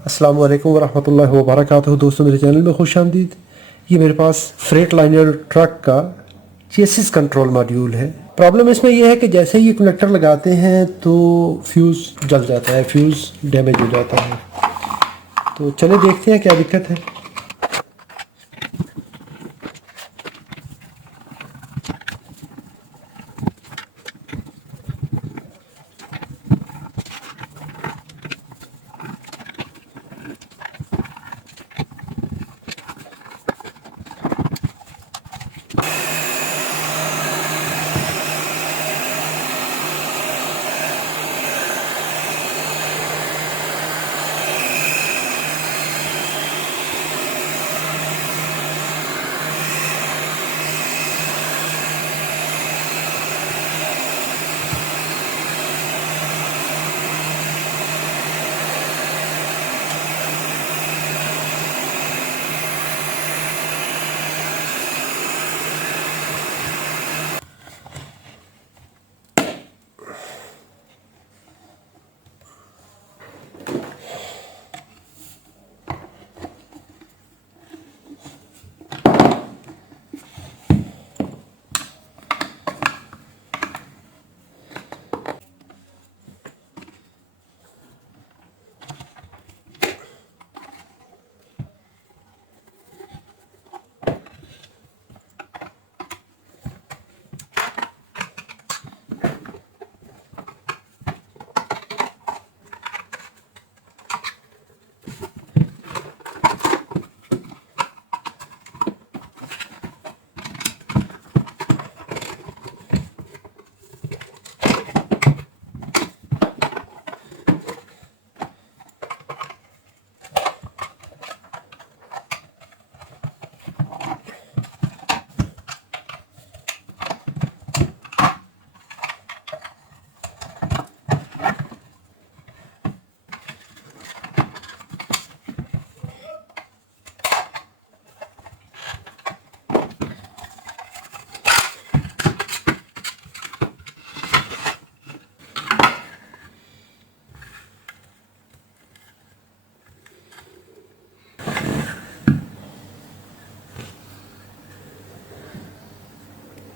अस्सलाम वालेकुम वरहमतुल्लाहि वबरकातुहू। दोस्तों, मेरे चैनल में खुश आमदीद। ये मेरे पास फ्रेट लाइनर ट्रक का चेसिस कंट्रोल मॉड्यूल है। प्रॉब्लम इसमें यह है कि जैसे ही ये कनेक्टर लगाते हैं तो फ्यूज़ जल जाता है, फ्यूज़ डैमेज हो जाता है। तो चले देखते हैं क्या दिक्कत है।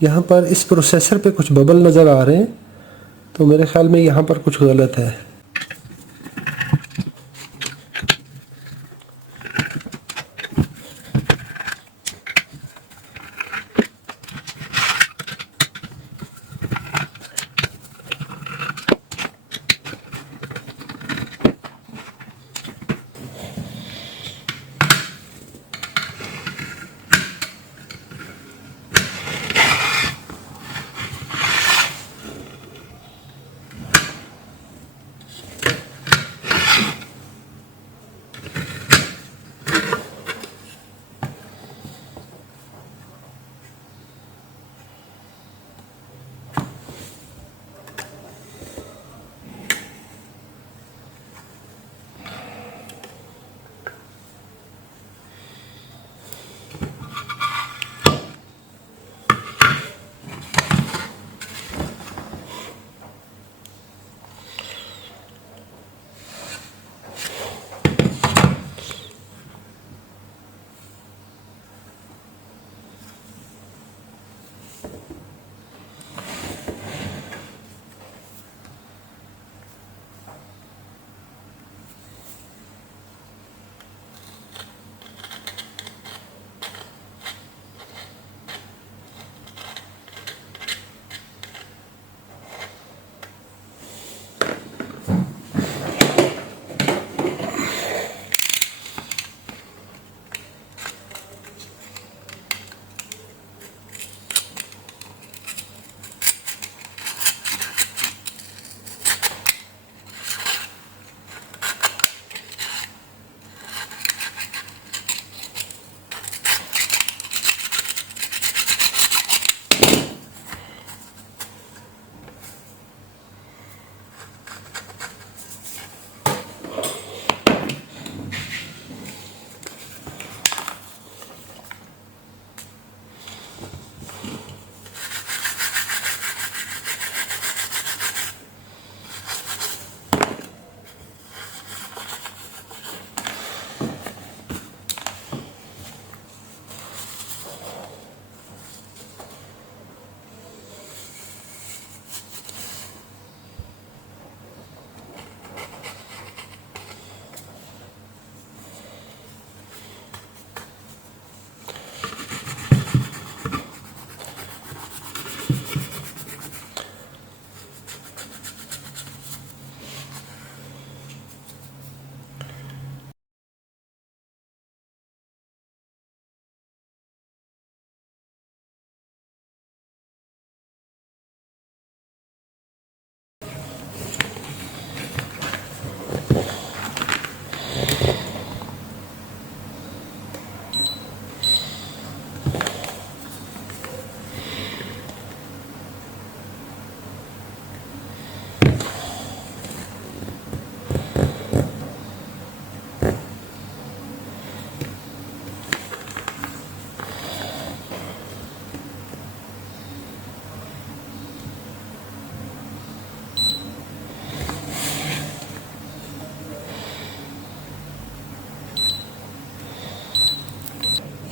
यहाँ पर इस प्रोसेसर पे कुछ बबल नज़र आ रहे हैं, तो मेरे ख्याल में यहाँ पर कुछ गलत है।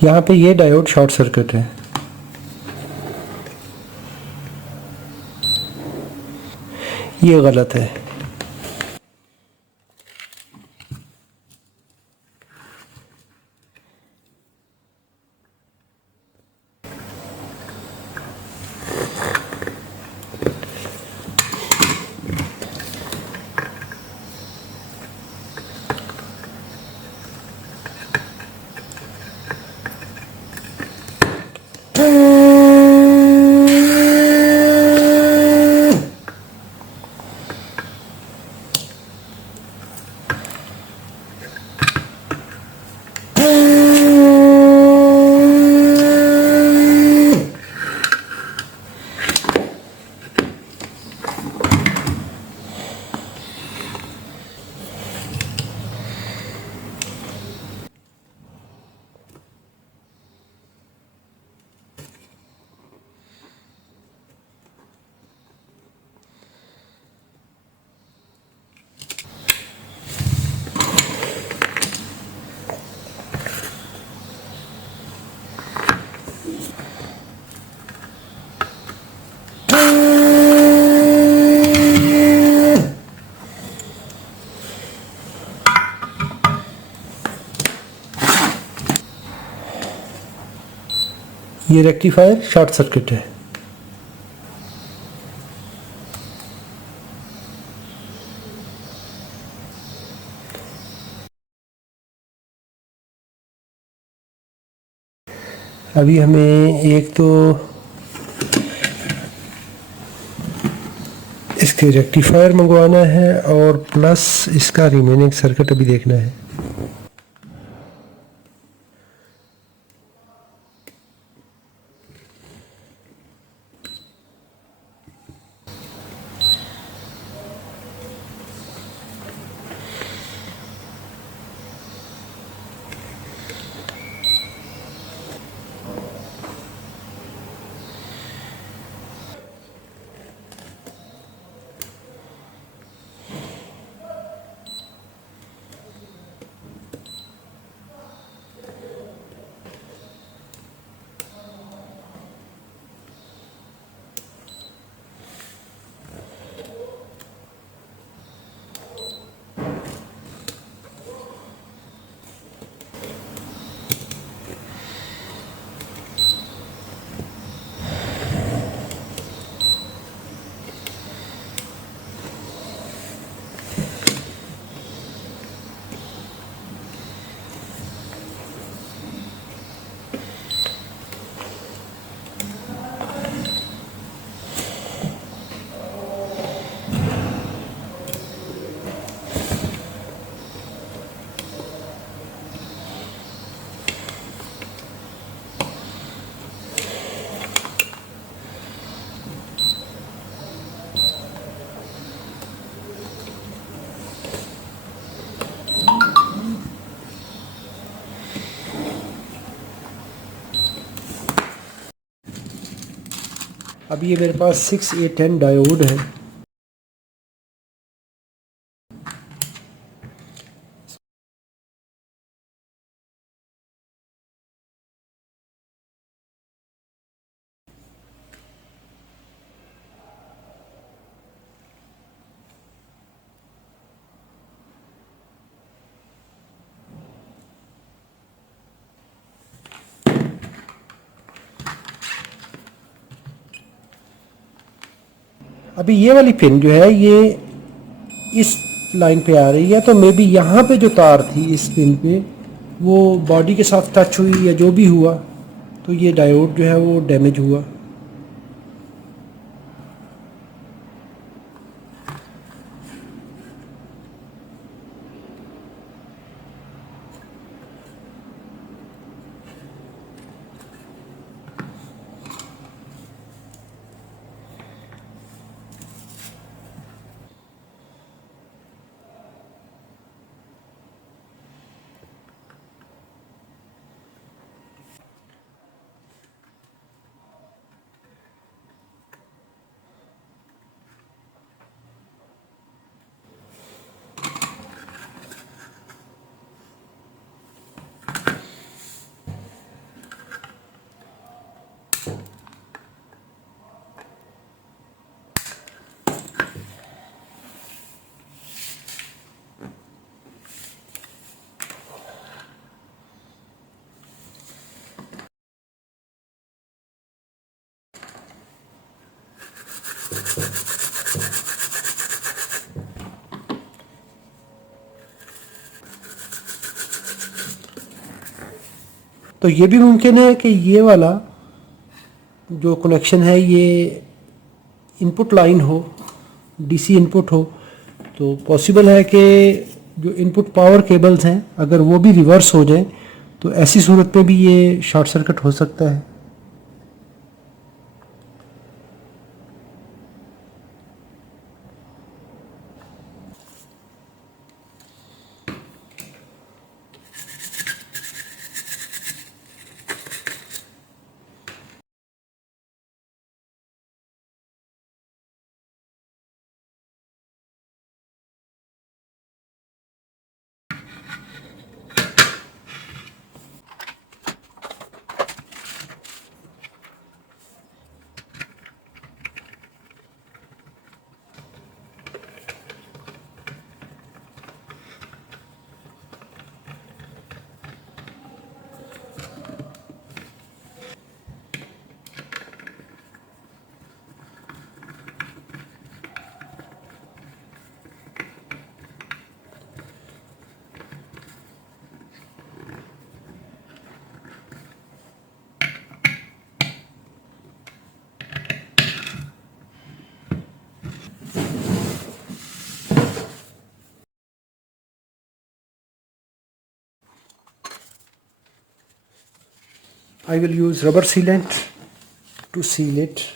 यहाँ पे ये डायोड शॉर्ट सर्किट है। ये गलत है। ये रेक्टिफायर शॉर्ट सर्किट है। अभी हमें एक तो इसके रेक्टिफायर मंगवाना है और प्लस इसका रिमेनिंग सर्किट अभी देखना है। अभी ये मेरे पास 6A10 डायोड है। अभी ये वाली पिन जो है ये इस लाइन पे आ रही है, तो मे बी यहाँ पे जो तार थी इस पिन पे वो बॉडी के साथ टच हुई या जो भी हुआ, तो ये डायोड जो है वो डैमेज हुआ। तो ये भी मुमकिन है कि ये वाला जो कनेक्शन है ये इनपुट लाइन हो, डीसी इनपुट हो, तो पॉसिबल है कि जो इनपुट पावर केबल्स हैं अगर वो भी रिवर्स हो जाए तो ऐसी सूरत में भी ये शॉर्ट सर्किट हो सकता है। I will use rubber sealant to seal it.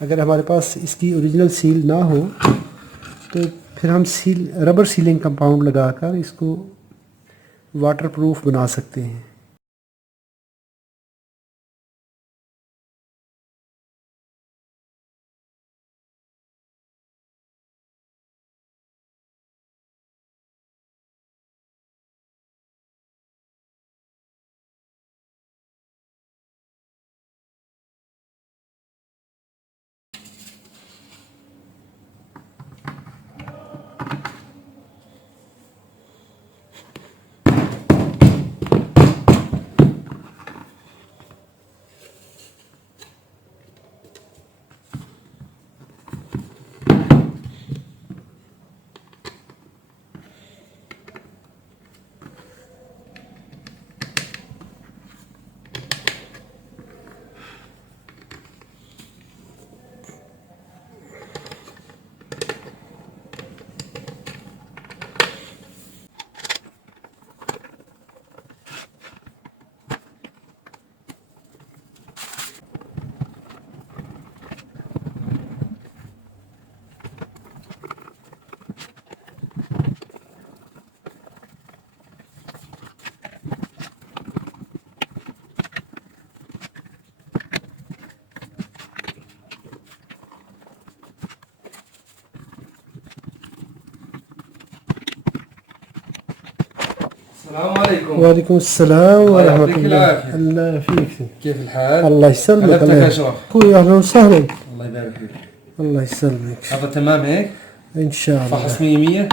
अगर हमारे पास इसकी ओरिजिनल सील ना हो तो फिर हम रबर सीलिंग कंपाउंड लगाकर इसको वाटरप्रूफ बना सकते हैं। السلام عليكم. वालेकुम अस्सलाम व الله يعطيك रहमतुल्लाह। العافية. अल्लाह يعافيك। كيف الحال؟ الله يسلمك. عرفتك الله أشرف. اخوي اهلا وسهلا. الله يبارك فيك. الله يسلمك. هذا تمام هيك؟ ان شاء الله. فحص 100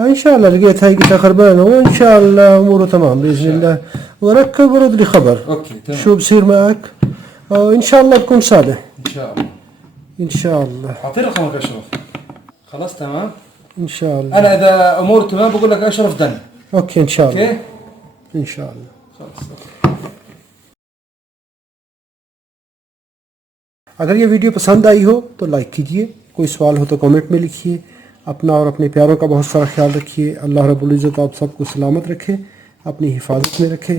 ان شاء الله لقيت هيئتها خربانه وان شاء الله اموره تمام باذن الله، وركب ورد لي خبر اوكي تمام. شو بصير معك، وان شاء الله بكون صالح ان شاء الله. ان شاء الله. اعطيني رقمك اشرف. خلاص تمام. ان شاء الله. انا اذا امور تمام بقول لك اشرف دن. اوكي ان شاء الله. اوكي؟ ان شاء الله. خلاص. अगर ये वीडियो पसंद आई हो तो लाइक कीजिए, कोई सवाल हो तो कमेंट में लिखिए। अपना और अपने प्यारों का बहुत सारा ख्याल रखिए। अल्लाह रब्बुल इज़्ज़त आप सबको सलामत रखे, अपनी हिफाजत में रखे।